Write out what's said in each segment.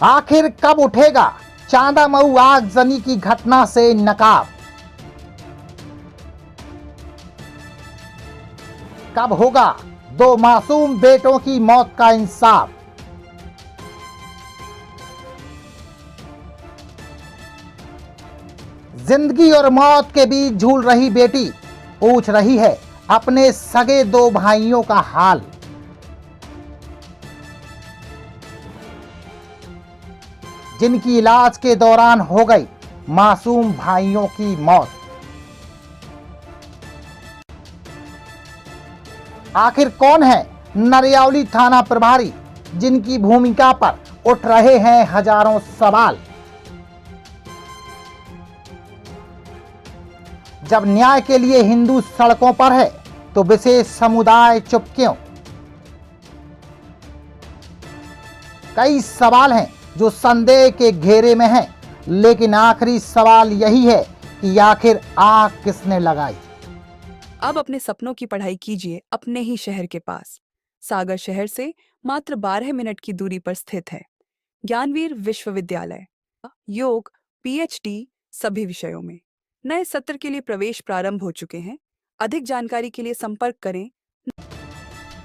आखिर कब उठेगा चांदामऊ आगजनी की घटना से नकाब? कब होगा 2 मासूम बेटों की मौत का इंसाफ? जिंदगी और मौत के बीच झूल रही बेटी पूछ रही है अपने सगे 2 भाइयों का हाल। जिनकी इलाज के दौरान हो गई मासूम भाइयों की मौत। आखिर कौन है नरियावली थाना प्रभारी जिनकी भूमिका पर उठ रहे हैं हजारों सवाल? जब न्याय के लिए हिंदू सड़कों पर है तो विशेष समुदाय चुप क्यों? कई सवाल हैं जो संदेह के घेरे में हैं, लेकिन आखिरी सवाल यही है कि आखिर आग किसने लगाई? अब अपने सपनों की पढ़ाई कीजिए अपने ही शहर के पास। सागर शहर से मात्र 12 मिनट की दूरी पर स्थित है ज्ञानवीर विश्वविद्यालय। योग, PhD सभी विषयों में। नए सत्र के लिए प्रवेश प्रारंभ हो चुके हैं। अधिक जानकारी के लिए संपर्क करें।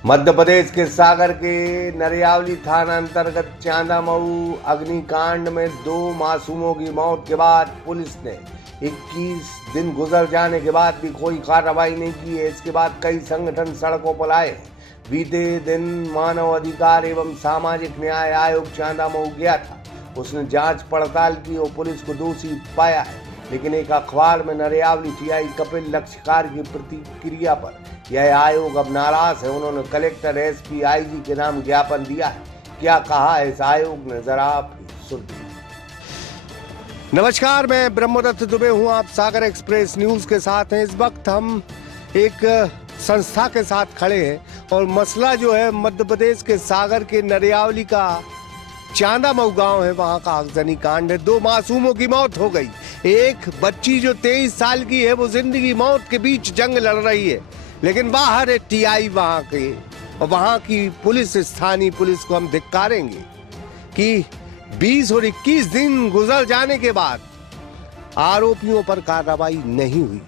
मध्य प्रदेश के सागर के नरियावली थाना अंतर्गत चांदामऊ अग्निकांड में 2 मासूमों की मौत के बाद पुलिस ने 21 दिन गुजर जाने के बाद भी कोई कार्रवाई नहीं की है। इसके बाद कई संगठन सड़कों पर आए। बीते दिन मानव अधिकार एवं सामाजिक न्याय आयोग चांदामऊ गया था। उसने जांच पड़ताल की और पुलिस को दोषी पाया है, लेकिन एक अखबार में नरियावली TI कपिल लक्षकार की प्रतिक्रिया पर यह आयोग अब नाराज है। उन्होंने कलेक्टर, SP, IG के नाम ज्ञापन दिया है। क्या कहा है इस आयोग ने, जरा आप सुनिए। नमस्कार, मैं ब्रह्मदत्त दुबे हूं, आप सागर एक्सप्रेस न्यूज के साथ हैं। इस वक्त हम एक संस्था के साथ खड़े हैं और मसला जो है मध्य प्रदेश के सागर के नरियावली का चांदामऊ गांव है, वहां का आगजनी कांड है। 2 मासूमों की मौत हो गई। एक बच्ची जो 23 साल की है वो जिंदगी मौत के बीच जंग लड़ रही है, लेकिन बाहर है TI वहां के, और वहां की पुलिस, स्थानीय पुलिस को हम धिक्कारेंगे कि 20 और 21 दिन गुजर जाने के बाद आरोपियों पर कार्रवाई नहीं हुई।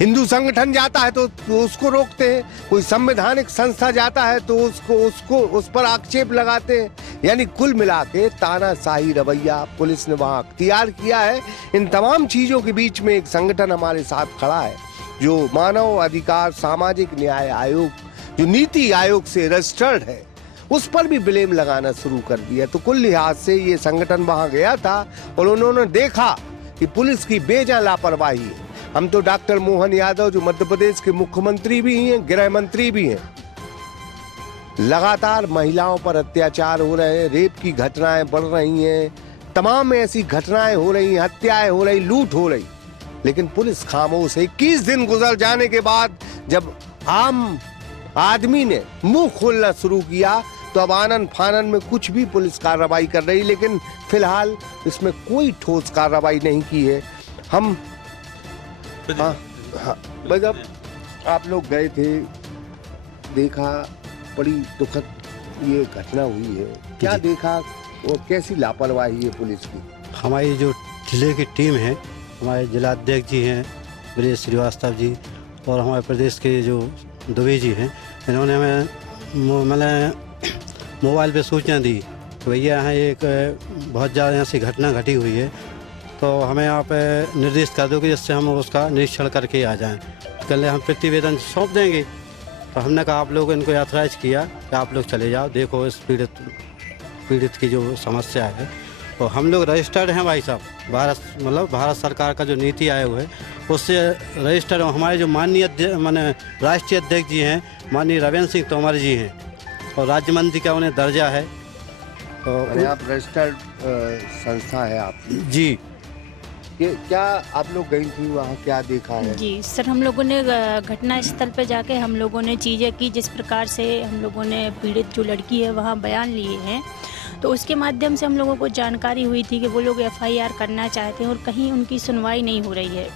हिंदू संगठन जाता है तो उसको रोकते हैं, कोई संवैधानिक संस्था जाता है तो उस पर आक्षेप लगाते हैं। यानी कुल मिला के तानाशाही रवैया पुलिस ने वहां अख्तियार किया है। इन तमाम चीजों के बीच में एक संगठन हमारे साथ खड़ा है जो मानव अधिकार सामाजिक न्याय आयोग, जो नीति आयोग से रजिस्टर्ड है, उस पर भी ब्लेम लगाना शुरू कर दिया। तो कुल लिहाज से ये संगठन वहां गया था और उन्होंने देखा कि पुलिस की बेजा लापरवाही है। हम तो डॉक्टर मोहन यादव, जो मध्य प्रदेश के मुख्यमंत्री भी हैं, गृह मंत्री भी हैं, लगातार महिलाओं पर अत्याचार हो रहे हैं, रेप की घटनाएं बढ़ रही हैं, तमाम ऐसी घटनाएं हो रही हैं, हत्याएं हो रही, लूट हो रही, लेकिन पुलिस खामोश है। 21 दिन गुजर जाने के बाद जब आम आदमी ने मुंह खोलना शुरू किया तो अब आनन फानन में कुछ भी पुलिस कार्रवाई कर रही, लेकिन फिलहाल इसमें कोई ठोस कार्रवाई नहीं की है। हम जब आप लोग गए थे, देखा, बड़ी दुखद ये घटना हुई है, क्या देखा और कैसी लापरवाही है पुलिस की? हमारी जो जिले की टीम है, हमारे जिलाध्यक्ष जी हैं ब्रजेश श्रीवास्तव जी, और हमारे प्रदेश के जो दुबे जी हैं, इन्होंने हमें मैंने मोबाइल पे सूचना दी कि भैया यहाँ एक बहुत ज़्यादा यहाँ से घटना घटी हुई है, तो हमें आप निर्देश कर दो कि जिससे हम उसका निरीक्षण करके आ जाएं। कल हम प्रतिवेदन सौंप देंगे। तो हमने कहा आप लोग इनको यात्राइज किया कि आप लोग चले जाओ, देखो इस पीड़ित की जो समस्या है। तो हम लोग रजिस्टर्ड हैं भाई साहब, भारत सरकार का जो नीति आयोग है उससे रजिस्टर्ड। हमारे जो माननीय माने राष्ट्रीय अध्यक्ष जी हैं, माननीय रविंद्र सिंह तोमर जी हैं, और राज्य मंत्री का उन्हें दर्जा है। तो आप रजिस्टर्ड संस्था है आपकी जी। क्या आप लोग गई थी वहाँ, क्या देखा है? जी सर, हम लोगों ने घटना स्थल पर जाके हम लोगों ने चीज़ें की, जिस प्रकार से हम लोगों ने पीड़ित जो लड़की है वहाँ बयान लिए हैं, तो उसके माध्यम से हम लोगों को जानकारी हुई थी कि वो लोग FIR करना चाहते हैं और कहीं उनकी सुनवाई नहीं हो रही है।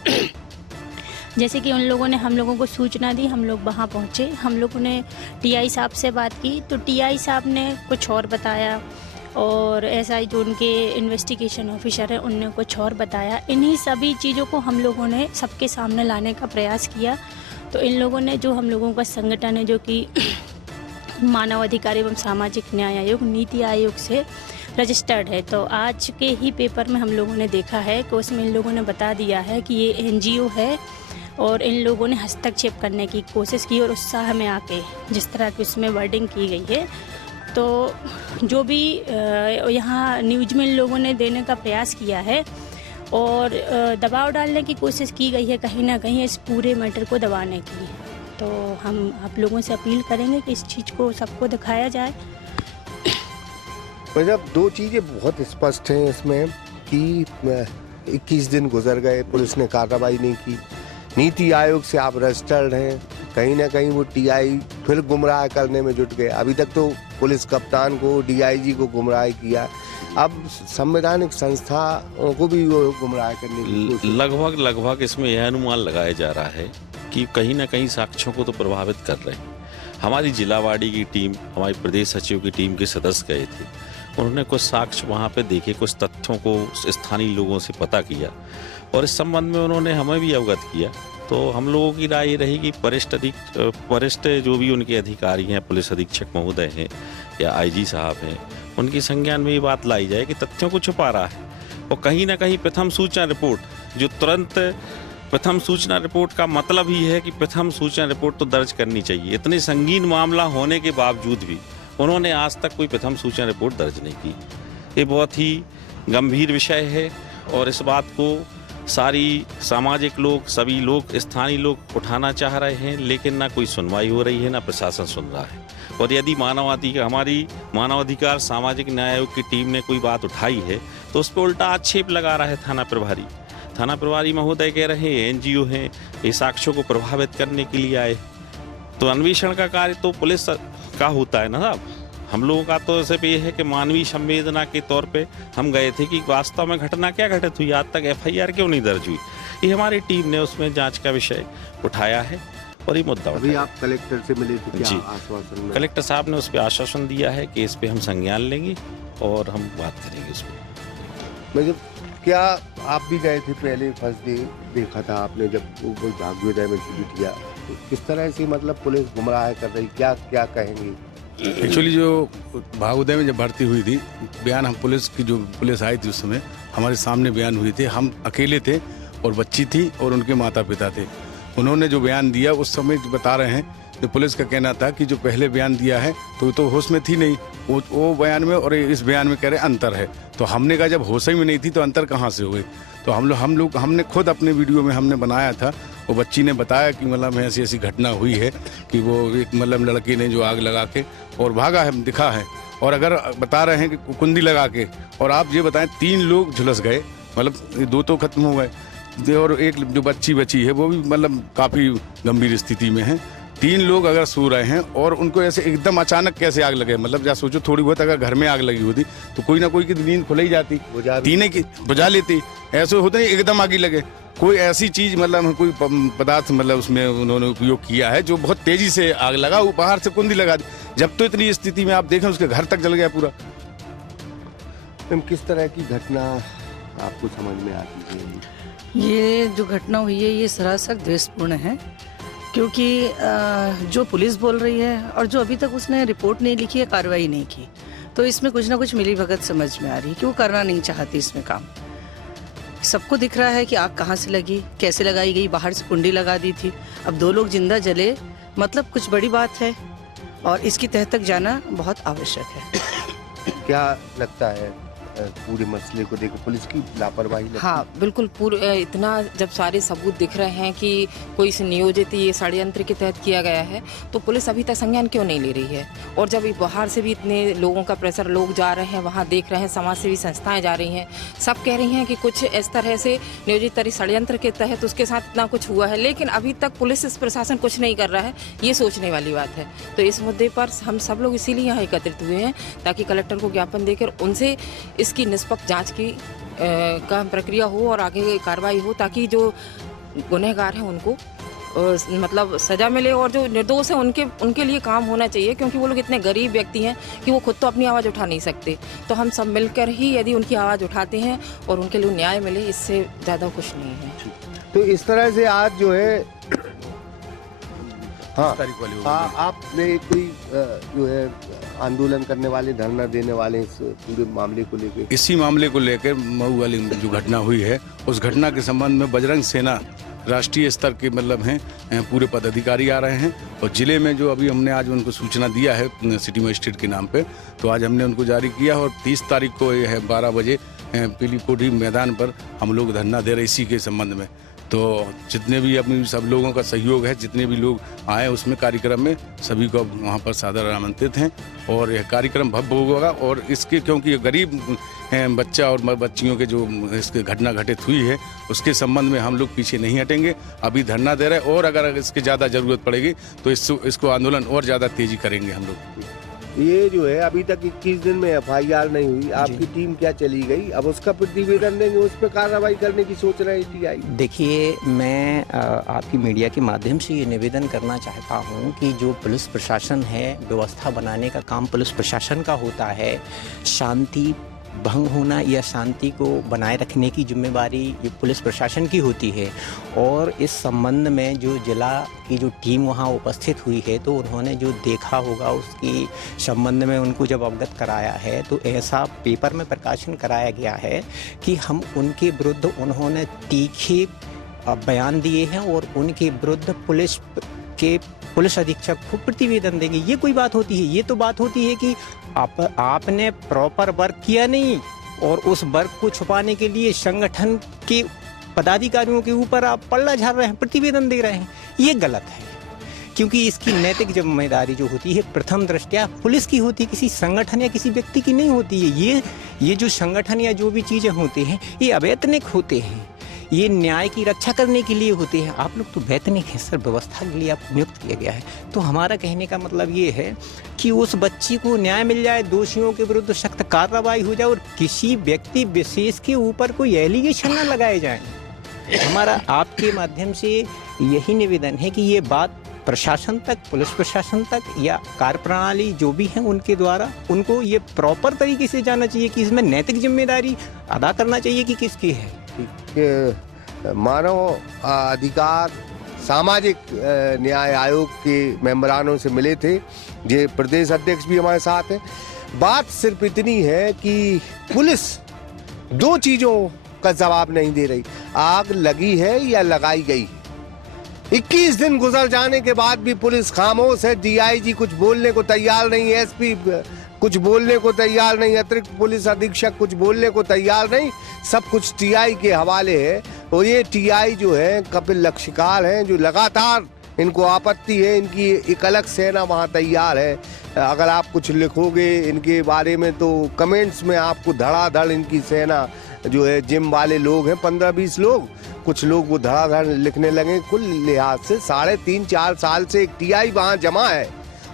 जैसे कि उन लोगों ने हम लोगों को सूचना दी, हम लोग वहाँ पहुँचे, हम लोगों ने TI साहब से बात की, तो TI साहब ने कुछ और बताया, और एसआई जो उनके इन्वेस्टिगेशन ऑफिसर हैं उनने कुछ और बताया। इन्हीं सभी चीज़ों को हम लोगों ने सबके सामने लाने का प्रयास किया। तो इन लोगों ने, जो हम लोगों का संगठन है जो कि मानव अधिकार एवं सामाजिक न्याय आयोग, नीति आयोग से रजिस्टर्ड है, तो आज के ही पेपर में हम लोगों ने देखा है कि उसमें इन लोगों ने बता दिया है कि ये एनजीओ है और इन लोगों ने हस्तक्षेप करने की कोशिश की और उत्साह में आके जिस तरह की उसमें वर्डिंग की गई है, तो जो भी यहाँ न्यूज़ में इन लोगों ने देने का प्रयास किया है और दबाव डालने की कोशिश की गई है कहीं ना कहीं इस पूरे मैटर को दबाने की। तो हम आप लोगों से अपील करेंगे कि इस चीज़ को सबको दिखाया जाए। मतलब दो चीज़ें बहुत स्पष्ट हैं इसमें कि 21 दिन गुजर गए, पुलिस ने कार्रवाई नहीं की। नीति आयोग से आप रजिस्टर्ड हैं, कहीं ना कहीं वो टीआई फिर गुमराह करने में जुट गए। अभी तक तो पुलिस कप्तान को, डीआईजी को गुमराह किया, अब संवैधानिक संस्थाओं को भी वो गुमराह करने की कोशिश। लगभग इसमें यह अनुमान लगाया जा रहा है कि कहीं ना कहीं साक्ष्यों को तो प्रभावित कर रहे हैं। हमारी जिलावाड़ी की टीम, हमारी प्रदेश सचिव की टीम के सदस्य गए थे, उन्होंने कुछ साक्ष्य वहाँ पे देखे, कुछ तथ्यों को स्थानीय लोगों से पता किया और इस संबंध में उन्होंने हमें भी अवगत किया। तो हम लोगों की राय ये रही कि वरिष्ठ जो भी उनके अधिकारी हैं, पुलिस अधीक्षक महोदय हैं या आईजी साहब हैं, उनकी संज्ञान में ये बात लाई जाए कि तथ्यों को छुपा रहा है। और कहीं ना कहीं प्रथम सूचना रिपोर्ट, जो तुरंत प्रथम सूचना रिपोर्ट का मतलब ही है कि प्रथम सूचना रिपोर्ट तो दर्ज करनी चाहिए। इतने संगीन मामला होने के बावजूद भी उन्होंने आज तक कोई प्रथम सूचना रिपोर्ट दर्ज नहीं की। ये बहुत ही गंभीर विषय है और इस बात को सारी सामाजिक लोग, सभी लोग, स्थानीय लोग उठाना चाह रहे हैं, लेकिन ना कोई सुनवाई हो रही है, ना प्रशासन सुन रहा है। और यदि हमारी मानवाधिकार सामाजिक न्याय आयोग की टीम ने कोई बात उठाई है तो उस पर उल्टा आक्षेप लगा रहा है थाना प्रभारी महोदय कह रहे हैं एनजीओ हैं, ये साक्ष्यों को प्रभावित करने के लिए आए। तो अन्वेषण का कार्य तो पुलिस का होता है ना साहब। हम लोगों का तो सिर्फ ये है कि मानवीय संवेदना के तौर पे हम गए थे कि वास्तव में घटना क्या घटित हुई, आज तक एफआईआर क्यों नहीं दर्ज हुई। ये हमारी टीम ने उसमें जांच का विषय उठाया है और ये मुद्दा अभी आप कलेक्टर से मिले थे, क्या आश्वासन मिला? कलेक्टर साहब ने उस पर आश्वासन दिया है कि इस पे हम संज्ञान लेंगे और हम बात करेंगे उस पर। मतलब क्या आप भी गए थे पहले, फर्स्ट डे देखा था आपने जब वो भाग्योदय में शुरू किया, तो किस तरह से मतलब पुलिस गुमराह कर रही, क्या क्या कहेंगे? एक्चुअली जो भाग्योदय में जब भर्ती हुई थी, बयान हम पुलिस आई थी उस समय हमारे सामने बयान हुई थी। हम अकेले थे और बच्ची थी और उनके माता पिता थे। उन्होंने जो बयान दिया उस समय बता रहे हैं, तो पुलिस का कहना था कि जो पहले बयान दिया है तो होश में थी नहीं, वो बयान में और इस बयान में कह रहे अंतर है। तो हमने कहा जब होश ही में नहीं थी तो अंतर कहाँ से हुए। तो हमने खुद अपने वीडियो में हमने बनाया था, वो बच्ची ने बताया कि मतलब ऐसी ऐसी घटना हुई है कि वो एक मतलब लड़के ने जो आग लगा के और भागा है, दिखा है। और अगर बता रहे हैं कि कुंडी लगा के, और आप ये बताएं 3 लोग झुलस गए, मतलब 2 तो खत्म हो गए और एक जो बच्ची बची है वो भी मतलब काफ़ी गंभीर स्थिति में है। 3 लोग अगर सो रहे हैं और उनको ऐसे एकदम अचानक कैसे आग लगे, मतलब या सोचो थोड़ी बहुत अगर घर में आग लगी होती तो कोई ना कोई की नींद खुल ही जाती, तीनों की बुझा लेती। ऐसे होता नहीं एकदम आग लगे, कोई ऐसी चीज मतलब कोई पदार्थ मतलब उसमें उन्होंने उपयोग किया है जो बहुत तेजी से आग लगा, वो बाहर से कुंडी लगा दी। जब तो इतनी स्थिति में आप देखें उसके घर तक जल गया पूरा। किस तरह की घटना आपको समझ में आती है? ये जो घटना हुई है ये सरासर द्वेषपूर्ण है, क्योंकि जो पुलिस बोल रही है और जो अभी तक उसने रिपोर्ट नहीं लिखी है, कार्रवाई नहीं की, तो इसमें कुछ ना कुछ मिलीभगत समझ में आ रही है कि वो करना नहीं चाहती इसमें काम। सबको दिख रहा है कि आग कहाँ से लगी, कैसे लगाई गई, बाहर से कुंडी लगा दी थी, अब 2 लोग जिंदा जले, मतलब कुछ बड़ी बात है और इसकी तह तक जाना बहुत आवश्यक है। क्या लगता है पूरे मसले को देखो पुलिस की लापरवाही? हाँ बिल्कुल, पूरे इतना जब सारे सबूत दिख रहे हैं कि कोई से नियोजित ये षड्यंत्र के तहत किया गया है, तो पुलिस अभी तक संज्ञान क्यों नहीं ले रही है? और जब बाहर से भी इतने लोगों का प्रेशर, लोग जा रहे हैं वहाँ देख रहे हैं, समाज सेवी संस्थाएं जा रही हैं, सब कह रही हैं कि कुछ इस तरह से नियोजित षड्यंत्र के तहत उसके साथ इतना कुछ हुआ है, लेकिन अभी तक पुलिस इस प्रशासन कुछ नहीं कर रहा है। ये सोचने वाली बात है। तो इस मुद्दे पर हम सब लोग इसीलिए यहाँ एकत्रित हुए हैं ताकि कलेक्टर को ज्ञापन देकर उनसे इसकी निष्पक्ष जांच की का प्रक्रिया हो और आगे कार्रवाई हो, ताकि जो गुनहगार हैं उनको मतलब सजा मिले, और जो निर्दोष है उनके लिए काम होना चाहिए, क्योंकि वो लोग इतने गरीब व्यक्ति हैं कि वो खुद तो अपनी आवाज़ उठा नहीं सकते। तो हम सब मिलकर ही यदि उनकी आवाज़ उठाते हैं और उनके लिए न्याय मिले, इससे ज़्यादा कुछ नहीं है। तो इस तरह से आज जो है हाँ, तारीख वाली होगी। आपने कोई जो है आंदोलन करने वाले, धरना देने वाले इस पूरे मामले को लेकर, इसी मामले को लेकर मऊ वाली जो घटना हुई है, उस घटना के संबंध में बजरंग सेना राष्ट्रीय स्तर के मतलब हैं पूरे पदाधिकारी आ रहे हैं, और जिले में जो अभी हमने आज उनको सूचना दिया है सिटी मजिस्ट्रेट के नाम पे, तो आज हमने उनको जारी किया, और 30 तारीख को ये है 12 बजे पीली कोठी मैदान पर हम लोग धरना दे रहे इसी के संबंध में। तो जितने भी अपनी सब लोगों का सहयोग है, जितने भी लोग आए उसमें कार्यक्रम में, सभी को वहाँ पर सादर आमंत्रित हैं, और यह कार्यक्रम भव्य होगा। और इसके क्योंकि ये गरीब बच्चा और बच्चियों के जो इसके घटना घटित हुई है, उसके संबंध में हम लोग पीछे नहीं हटेंगे, अभी धरना दे रहे हैं, और अगर इसकी ज़्यादा ज़रूरत पड़ेगी तो इसको आंदोलन और ज़्यादा तेजी करेंगे हम लोग। ये जो है अभी तक 21 दिन में FIR नहीं हुई, आपकी टीम क्या चली गई, अब उसका प्रतिवेदन देंगे, उस पर कार्रवाई करने की सोच रहे हैं TI? देखिए, मैं आपकी मीडिया के माध्यम से ये निवेदन करना चाहता हूँ कि जो पुलिस प्रशासन है, व्यवस्था बनाने का काम पुलिस प्रशासन का होता है, शांति भंग होना या शांति को बनाए रखने की जिम्मेवारी ये पुलिस प्रशासन की होती है। और इस संबंध में जो जिला की जो टीम वहाँ उपस्थित हुई है, तो उन्होंने जो देखा होगा उसकी संबंध में उनको जब अवगत कराया है, तो ऐसा पेपर में प्रकाशन कराया गया है कि हम उनके विरुद्ध उन्होंने तीखे बयान दिए हैं और उनके विरुद्ध पुलिस अधीक्षक को प्रतिवेदन देंगे। ये कोई बात होती है? ये तो बात होती है कि आपने प्रॉपर वर्क किया नहीं, और उस वर्क को छुपाने के लिए संगठन के पदाधिकारियों के ऊपर आप पल्ला झाड़ रहे हैं, प्रतिवेदन दे रहे हैं। ये गलत है, क्योंकि इसकी नैतिक जिम्मेदारी जो होती है प्रथम दृष्टया पुलिस की होती है, किसी संगठन या किसी व्यक्ति की नहीं होती है। ये जो संगठन या जो भी चीज़ें होते हैं, ये अवैतनिक होते हैं, ये न्याय की रक्षा करने के लिए होते हैं। आप लोग तो वैतनिक हैं सर, व्यवस्था के लिए आप नियुक्त किया गया है। तो हमारा कहने का मतलब ये है कि उस बच्ची को न्याय मिल जाए, दोषियों के विरुद्ध सख्त कार्रवाई हो जाए, और किसी व्यक्ति विशेष के ऊपर कोई एलिगेशन न लगाए जाए। हमारा आपके माध्यम से यही निवेदन है कि ये बात प्रशासन तक, पुलिस प्रशासन तक या कार्यप्रणाली जो भी हैं उनके द्वारा उनको ये प्रॉपर तरीके से जाना चाहिए कि इसमें नैतिक जिम्मेदारी अदा करना चाहिए कि किसकी है। मानव अधिकार सामाजिक न्याय आयोग के मेंबरानों से मिले थे, ये प्रदेश अध्यक्ष भी हमारे साथ हैं। बात सिर्फ इतनी है कि पुलिस दो चीजों का जवाब नहीं दे रही, आग लगी है या लगाई गई। 21 दिन गुजर जाने के बाद भी पुलिस खामोश है, DIG कुछ बोलने को तैयार नहीं, SP कुछ बोलने को तैयार नहीं, अतिरिक्त पुलिस अधीक्षक कुछ बोलने को तैयार नहीं, सब कुछ TI के हवाले है। और ये TI जो है कपिल लक्षिकाल हैं, जो लगातार इनको आपत्ति है, इनकी एक अलग सेना वहाँ तैयार है। अगर आप कुछ लिखोगे इनके बारे में तो कमेंट्स में आपको धड़ाधड़ इनकी सेना जो है, जिम वाले लोग हैं 15-20 लोग, कुछ लोग वो धड़ाधड़ लिखने लगे। कुल लिहाज से 3.5-4 साल से एक TI वहाँ जमा है,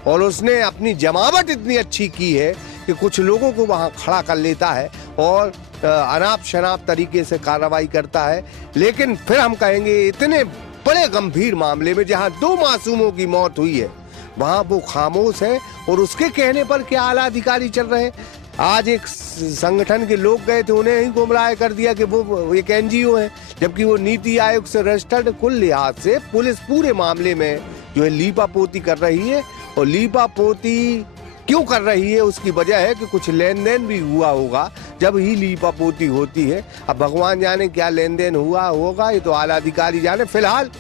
और उसने अपनी जमावट इतनी अच्छी की है कि कुछ लोगों को वहाँ खड़ा कर लेता है और अनाप शनाप तरीके से कार्रवाई करता है। लेकिन फिर हम कहेंगे इतने बड़े गंभीर मामले में जहाँ 2 मासूमों की मौत हुई है, वहाँ वो खामोश है, और उसके कहने पर क्या आला अधिकारी चल रहे हैं। आज एक संगठन के लोग गए थे, उन्हें ही गुमराह कर दिया कि वो एक NGO है, जबकि वो नीति आयोग से रजिस्टर्ड। कुल लिहाज से पुलिस पूरे मामले में जो है लीपापोती कर रही है, और लीपापोती क्यों कर रही है उसकी वजह है कि कुछ लेन देन भी हुआ होगा, जब ही लीपापोती होती है। अब भगवान जाने क्या लेन देन हुआ होगा, ये तो आला अधिकारी जाने। फिलहाल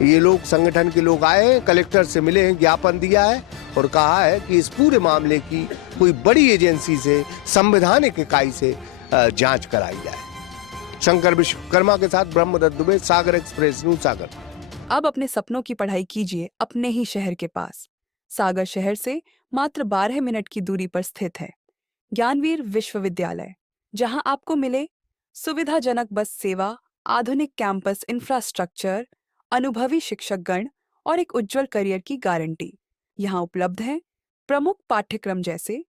ये लोग संगठन के लोग आए हैं, कलेक्टर से मिले हैं, ज्ञापन दिया है और कहा है कि इस पूरे मामले की कोई बड़ी एजेंसी से, संवैधानिक इकाई से जांच कराई जाए। शंकर विश्वकर्मा के साथ ब्रह्मदत्त दुबे, सागर एक्सप्रेस न्यूज, सागर। अब अपने सपनों की पढ़ाई कीजिए अपने ही शहर के पास। सागर शहर से मात्र 12 मिनट की दूरी पर स्थित है ज्ञानवीर विश्वविद्यालय, जहां आपको मिले सुविधाजनक बस सेवा, आधुनिक कैंपस इंफ्रास्ट्रक्चर, अनुभवी शिक्षकगण और एक उज्जवल करियर की गारंटी। यहाँ उपलब्ध है प्रमुख पाठ्यक्रम जैसे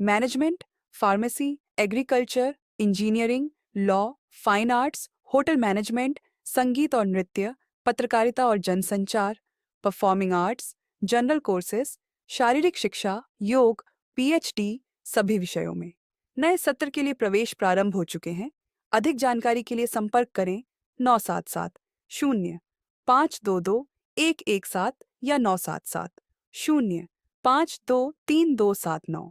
management, pharmacy, agriculture, engineering, law, fine arts, hotel management, संगीत और नृत्य, पत्रकारिता और जनसंचार, परफॉर्मिंग आर्ट्स, जनरल कोर्सेज, शारीरिक शिक्षा, योग, पीएचडी सभी विषयों में। नए सत्र के लिए प्रवेश प्रारंभ हो चुके हैं। अधिक जानकारी के लिए संपर्क करें 977-0522-117 या 977-0523-279।